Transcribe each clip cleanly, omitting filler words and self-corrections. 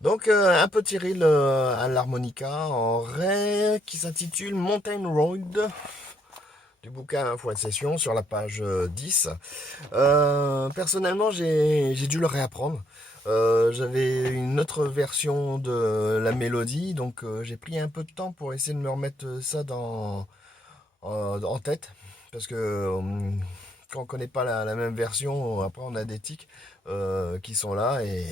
Donc un petit reel à l'harmonica en ré qui s'intitule Mountain Road du bouquin Fois de session sur la page 10. Personnellement, j'ai dû le réapprendre. J'avais une autre version de la mélodie, donc j'ai pris un peu de temps pour essayer de me remettre ça en tête. Parce que quand on connaît pas la même version, après on a des tics qui sont là. Et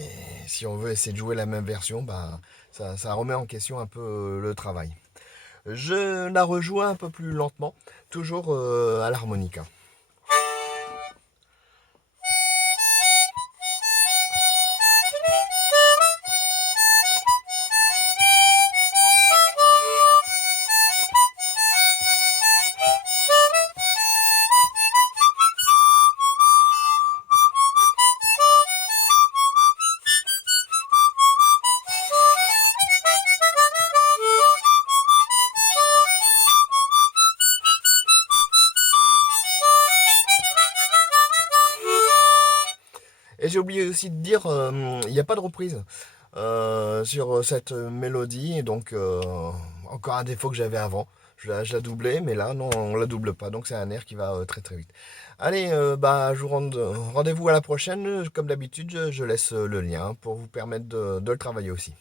si on veut essayer de jouer la même version, bah, ça remet en question un peu le travail. Je la rejoue un peu plus lentement, toujours à l'harmonica. Et j'ai oublié aussi de dire, il n'y a pas de reprise sur cette mélodie. Et donc, encore un défaut que j'avais avant. Je la doublais, mais là, non, on la double pas. Donc, c'est un air qui va très très vite. Allez, bah, je vous rendez-vous à la prochaine. Comme d'habitude, je laisse le lien pour vous permettre de le travailler aussi.